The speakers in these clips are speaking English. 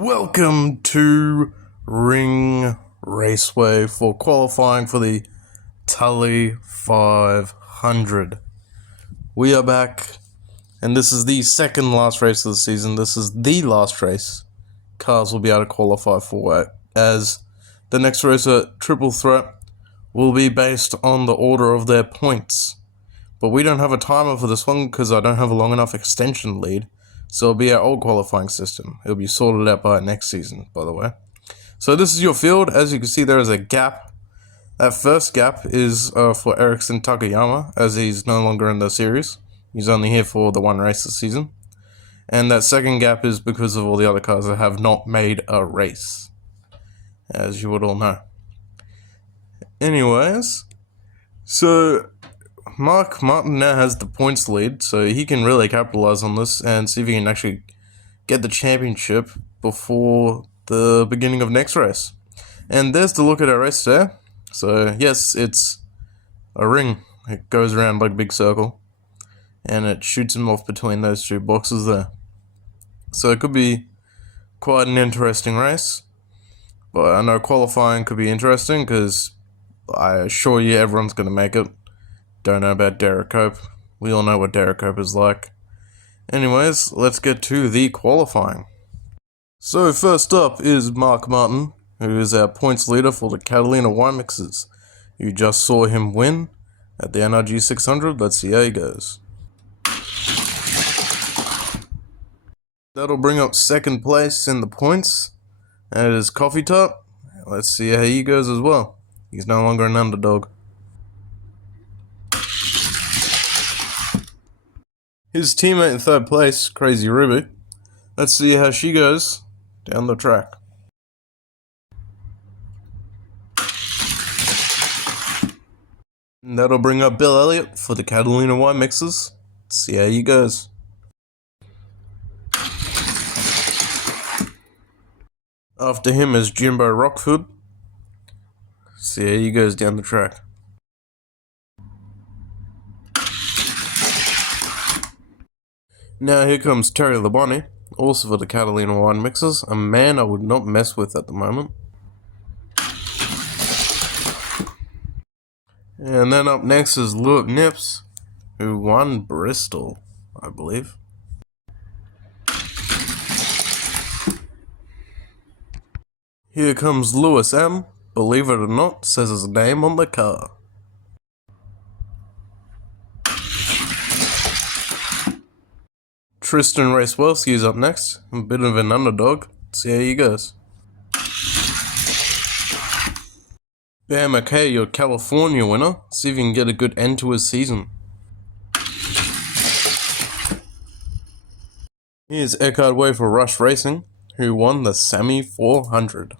Welcome to Ring Raceway for qualifying for the Tully 500. We are back, and this is the second last race of the season. This is the last race cars will be able to qualify for it, as the next race at Triple Threat will be based on the order of their points. But we don't have a timer for this one because I don't have a long enough extension lead. So it'll be our old qualifying system. It'll be sorted out by next season, by the way. So this is your field. As you can see, there is a gap. That first gap is for Ericsson Takayama, as he's no longer in the series. He's only here for the one race this season. And that second gap is because of all the other cars that have not made a race, as you would all know. Anyways, so Mark Martin now has the points lead, so he can really capitalize on this and see if he can actually get the championship before the beginning of next race. And there's the look at our race there. So yes, it's a ring. It goes around like a big circle, and it shoots him off between those two boxes there. So it could be quite an interesting race. But I know qualifying could be interesting because I assure you everyone's going to make it. Don't know about Derek Cope. We all know what Derek Cope is like. Anyways, let's get to the qualifying. So first up is Mark Martin, who is our points leader for the Catalina wine mixes. You just saw him win at the NRG 600. Let's see how he goes. That'll bring up second place in the points. And it is Coffee Top. Let's see how he goes as well. He's no longer an underdog. His teammate in third place, Crazy Ruby. Let's see how she goes down the track. And that'll bring up Bill Elliott for the Catalina wine mixes. Let's see how he goes. After him is Jimbo Rockford. See how he goes down the track. Now here comes Terry Labonte, also for the Catalina wine mixes, a man I would not mess with at the moment. And then up next is Luke Nips, who won Bristol, I believe. Here comes Lewis M, believe it or not, says his name on the car. Tristan Racewelski is up next, a bit of an underdog. Let's see how he goes. Bear McKay, your California winner. See if you can get a good end to his season. Here's Eckhard Way for Rush Racing, who won the Semi 400.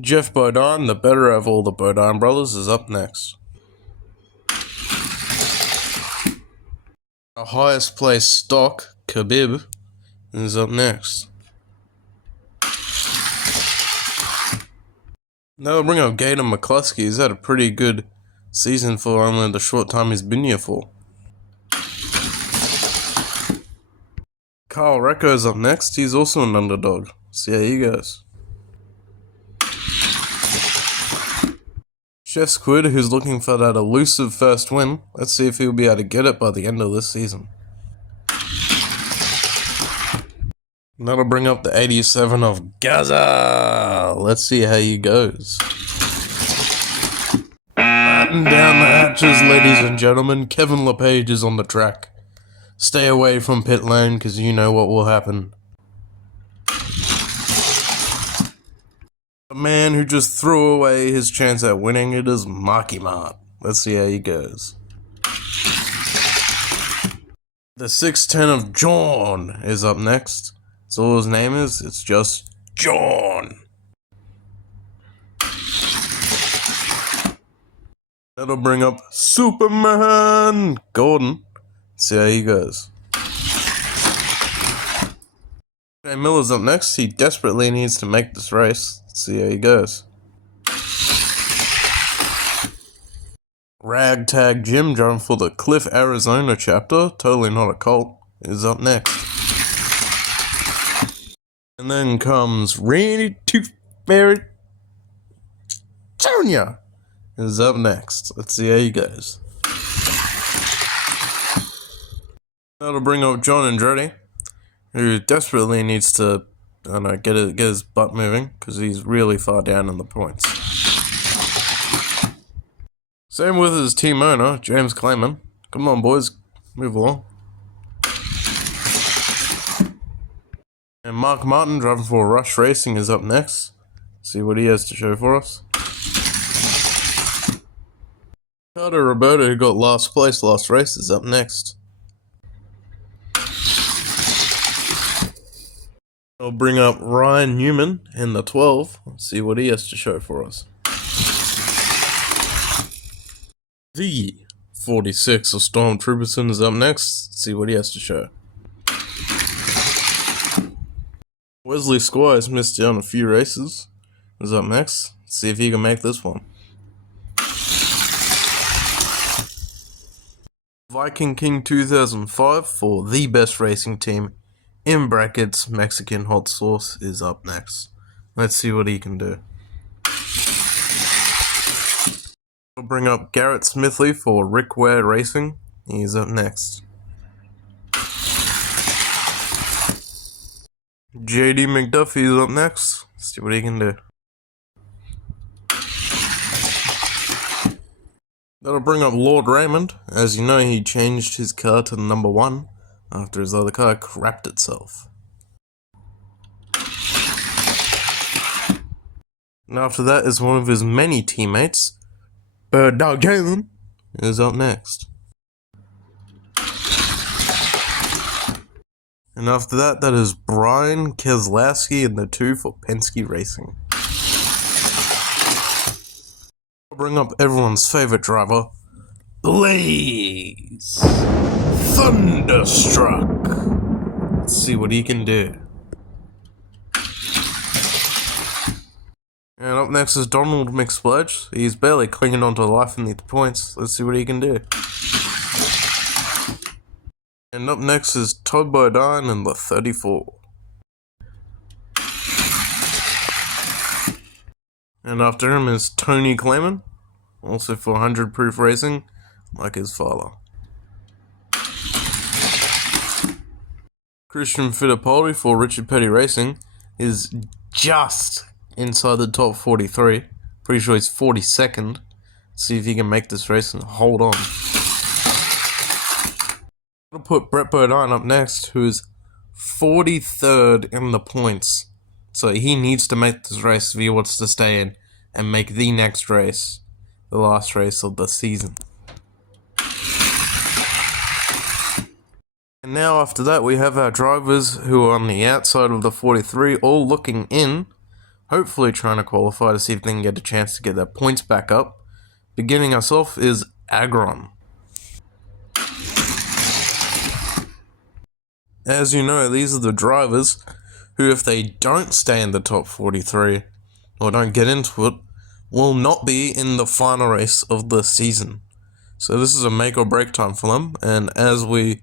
Jeff Bodine, the better of all the Bodine brothers, is up next. Our highest placed stock, Khabib, is up next. That'll bring up Gator McCluskey. He's had a pretty good season for only the short time he's been here for. Carl Recco's up next. He's also an underdog. See how he goes. Chef Squid, who's looking for that elusive first win. Let's see if he'll be able to get it by the end of this season. And that'll bring up the 87 of Gaza. Let's see how he goes. Batten down the hatches, ladies and gentlemen. Kevin LePage is on the track. Stay away from pit lane, because you know what will happen. A man who just threw away his chance at winning, it is Marky Mark. Let's see how he goes. The 610 of John is up next. That's all his name is, it's just John. That'll bring up Superman Gordon. See how he goes. Jay Miller's up next. He desperately needs to make this race. Let's see how he goes. Ragtag Jim driving for the Cliff, Arizona chapter. Totally not a cult. is up next. And then comes Randy Tooth Fairy Jr. is up next. Let's see how he goes. That'll bring up John Andretti, who desperately needs to, I don't know, get his butt moving, because he's really far down in the points. Same with his team owner, James Clayman. Come on, boys, move along. And Mark Martin, driving for Rush Racing, is up next. See what he has to show for us. Carter Roberto, who got last place last race, is up next. I'll bring up Ryan Newman in the 12. Let's see what he has to show for us. The 46 of Stormtrooperson is up next. Let's see what he has to show. Wesley Squires missed out on a few races. Is up next. Let's see if he can make this one. Viking King 2005 for the best racing team, in brackets Mexican Hot Sauce, is up next. Let's see what he can do. We'll bring up Garrett Smithley for Rick Ware Racing. He's up next. JD McDuffie is up next. Let's see what he can do. That'll bring up Lord Raymond. As you know, he changed his car to number 1 after his other car crapped itself. And after that is one of his many teammates, Bird Dog Jalen, is up next. And after that, that is Brian Keselowski in the 2 for Penske Racing. I'll bring up everyone's favorite driver, Blaze Thunderstruck. Let's see what he can do. And up next is Donald McSplurge. He's barely clinging on to life in the points. Let's see what he can do. And up next is Todd Bodine in the 34. And after him is Tony Clayman, also for 100 Proof Racing, like his father. Christian Fittipaldi for Richard Petty Racing is just inside the top 43. Pretty sure he's 42nd. See if he can make this race and hold on. I'll put Brett Bodine up next, who is 43rd in the points. So he needs to make this race if he wants to stay in and make the next race the last race of the season. And now after that, we have our drivers who are on the outside of the 43, all looking in, hopefully trying to qualify to see if they can get a chance to get their points back up. Beginning us off is Agron. As you know, these are the drivers who, if they don't stay in the top 43, or don't get into it, will not be in the final race of the season. So this is a make or break time for them, and as we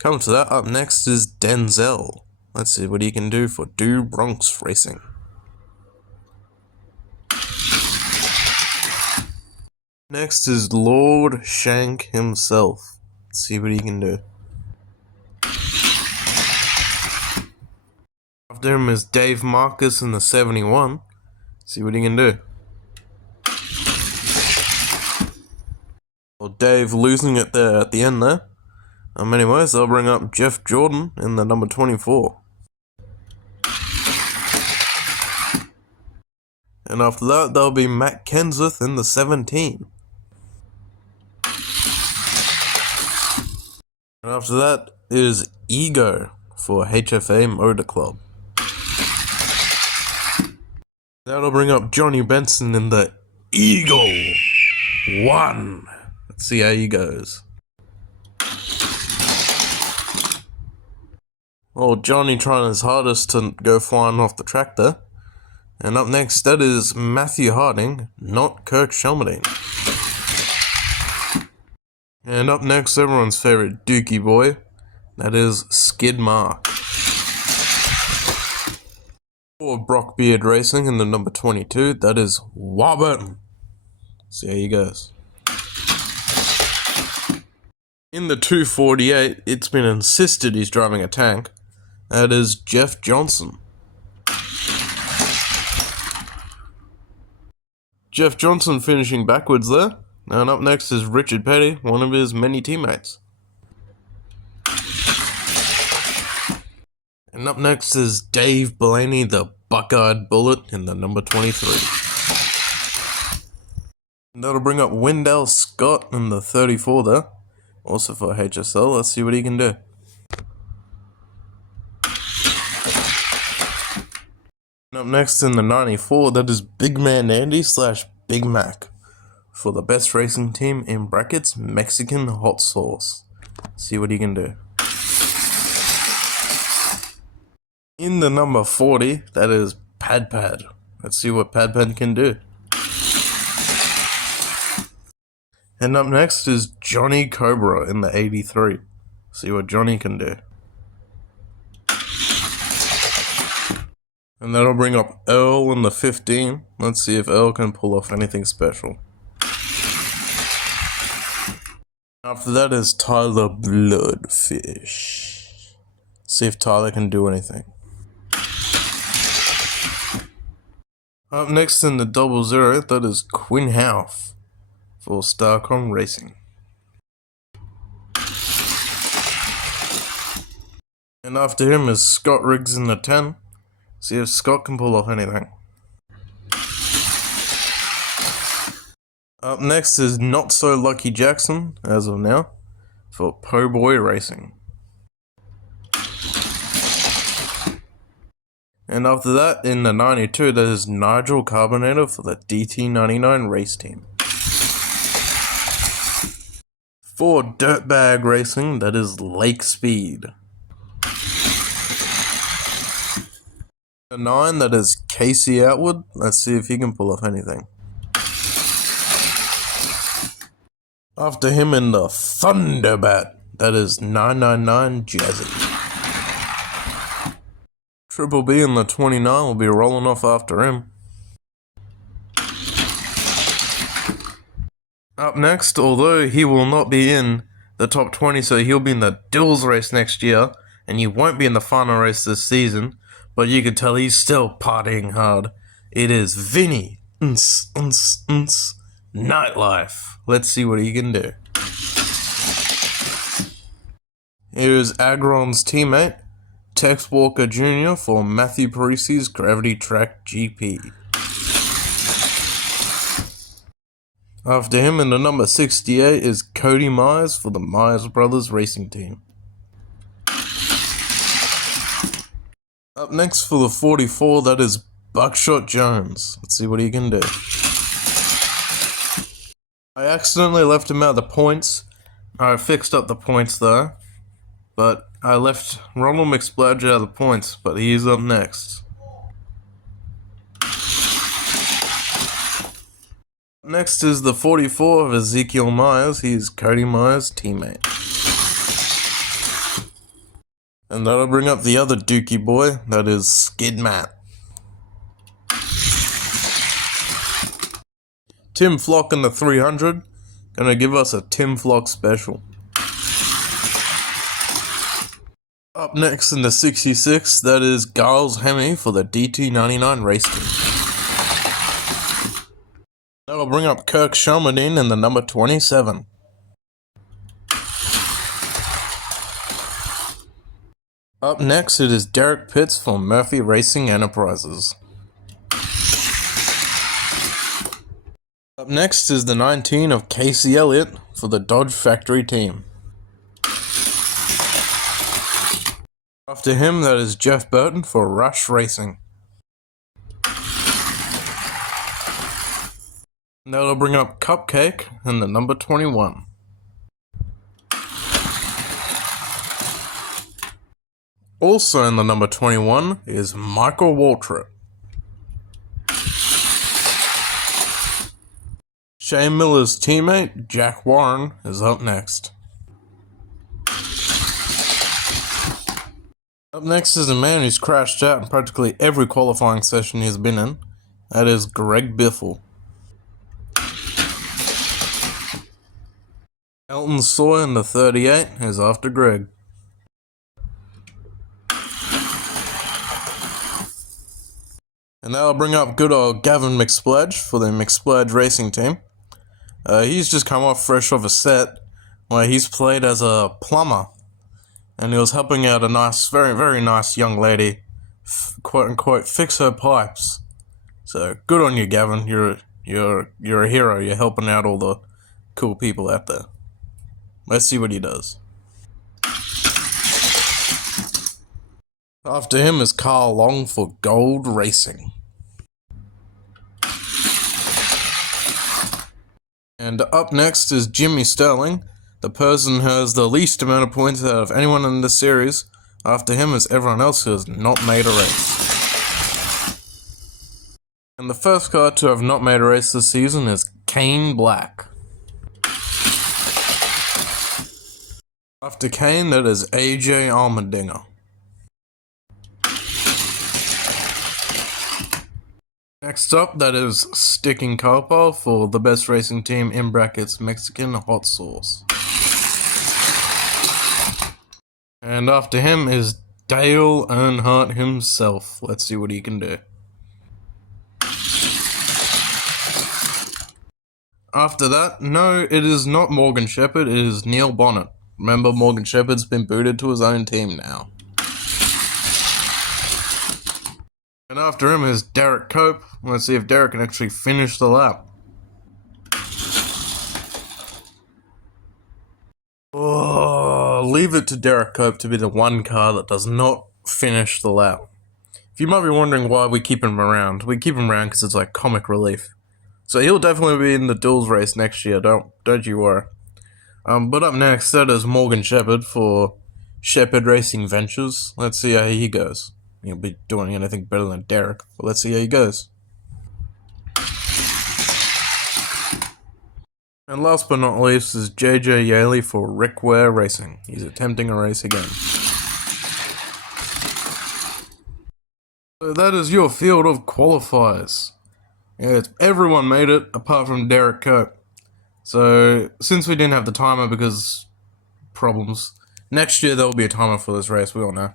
come to that, up next is Denzel. Let's see what he can do for Do Bronx Racing. Next is Lord Shank himself. Let's see what he can do. After him is Dave Marcus in the 71. See what he can do. Well, Dave losing it there at the end there. Anyways, I'll bring up Jeff Jordan in the number 24. And after that, there'll be Matt Kenseth in the 17. And after that is Ego for HFA Motor Club. That'll bring up Johnny Benson in the Eagle 1. Let's see how he goes. Well, Johnny trying his hardest to go flying off the track there. And up next, that is Matthew Harding, not Kirk Shelmerdine. And up next, everyone's favorite Dookie boy, that is Skid Mark. For Brockbeard Racing in the number 22, that is Warburton. See how he goes. In the 248, it's been insisted he's driving a tank. That is Jeff Johnson. Jeff Johnson finishing backwards there. And up next is Richard Petty, one of his many teammates. And up next is Dave Blaney, the buck-eyed bullet, in the number 23. And that'll bring up Wendell Scott in the 34 there. Also for HSL, let's see what he can do. And up next in the 94, that is Big Man Andy / Big Mac. For the best racing team in brackets, Mexican Hot Sauce. See what he can do. In the number 40, that is Pad Pad. Let's see what Pad Pad can do. And up next is Johnny Cobra in the 83. See what Johnny can do. And that'll bring up Earl in the 15. Let's see if Earl can pull off anything special. After that is Tyler Bloodfish. See if Tyler can do anything. Up next in the 00, that is Quinn Houff for Starcom Racing. And after him is Scott Riggs in the 10. See if Scott can pull off anything. Up next is Not So Lucky Jackson, as of now, for Po Boy Racing. And after that, in the 92, that is Nigel Carbonator for the DT99 race team. For Dirtbag Racing, that is Lake Speed. The 9, that is Casey Atwood. Let's see if he can pull off anything. After him in the Thunderbat, that is 999 Jazzy. Triple B in the 29 will be rolling off after him. Up next, although he will not be in the top 20, so he'll be in the Dills race next year, and he won't be in the final race this season, but you can tell he's still partying hard. It is Vinny Nightlife. Let's see what he can do. Here's Agron's teammate, Tex Walker Jr. for Matthew Parisi's Gravity Track GP. After him in the number 68 is Cody Myers for the Myers Brothers Racing Team. Up next for the 44, that is Buckshot Jones. Let's see what he can do. I accidentally left him out of the points. I fixed up the points though, but I left Ronald McSplodge out of the points, but he's up next. Next is the 44 of Ezekiel Myers. He's Cody Myers' teammate. And that'll bring up the other Dookie boy, that is Skid Matt. Tim Flock in the 300, gonna give us a Tim Flock special. Up next in the 66, that is Giles Hemme for the DT99 race team. That'll bring up Kirk Shalmadine in the number 27. Up next, it is Derek Pitts for Murphy Racing Enterprises. Up next is the 19 of Casey Elliott for the Dodge Factory team. After him, that is Jeff Burton for Rush Racing. That'll bring up Cupcake in the number 21. Also in the number 21 is Michael Waltrip. Shane Miller's teammate, Jack Warren, is up next. Up next is a man who's crashed out in practically every qualifying session he's been in. That is Greg Biffle. Elton Sawyer in the 38 is after Greg. And that'll bring up good old Gavin McSpludge for the McSpludge racing team. He's just come off fresh off a set where he's played as a plumber. And he was helping out a nice, very, very nice young lady, quote unquote, fix her pipes. So good on you, Gavin. You're a hero. You're helping out all the cool people out there. Let's see what he does. After him is Carl Long for Gold Racing. And up next is Jimmy Sterling. The person who has the least amount of points out of anyone in this series. After him is everyone else who has not made a race. And the first car to have not made a race this season is Kane Black. After Kane, that is AJ Allmendinger. Next up, that is Sticking Carpal for the best racing team in brackets Mexican Hot Sauce. And after him is Dale Earnhardt himself. Let's see what he can do. After that, no, it is not Morgan Shepherd, it is Neil Bonnet. Remember, Morgan Shepherd's been booted to his own team now. And after him is Derek Cope. Let's see if Derek can actually finish the lap. Oh, leave it to Derek Cope to be the one car that does not finish the lap. If you might be wondering why we keep him around, we keep him around because it's like comic relief. So he'll definitely be in the duels race next year, don't you worry. But up next, that is Morgan Shepherd for Shepherd Racing Ventures. Let's see how he goes. He'll be doing anything better than Derek, but let's see how he goes. And last but not least is JJ Yaley for Rick Ware Racing. He's attempting a race again. So that is your field of qualifiers. Yeah, everyone made it apart from Derek Cope. So since we didn't have the timer because problems, next year there will be a timer for this race, we all know.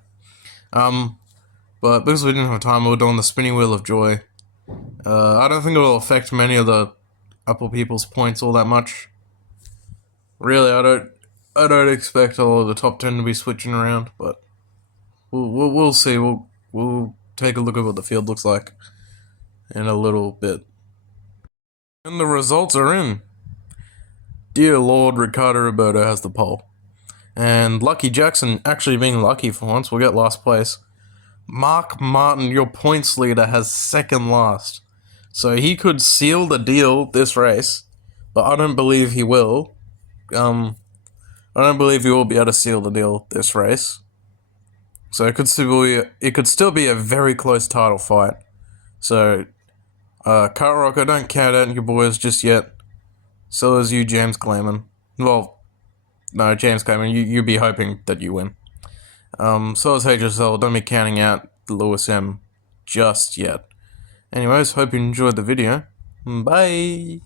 But because we didn't have a timer, we're doing the spinning wheel of joy. I don't think it will affect many of the upper people's points all that much. Really, I don't expect all of the top 10 to be switching around, but we'll see. We'll take a look at what the field looks like in a little bit. And the results are in. Dear Lord, Ricardo Roberto has the pole. And Lucky Jackson, actually being lucky for once, will get last place. Mark Martin, your points leader, has second last. So he could seal the deal this race, but I don't believe he will. I don't believe he will be able to seal the deal this race. So it could still be a very close title fight. So, Kart Rocker, don't count out your boys just yet. So is you, James Clayman. Well, no, James Clayman, you'd be hoping that you win. So is HSL, don't be counting out Lewis M just yet. Anyways, hope you enjoyed the video. Bye!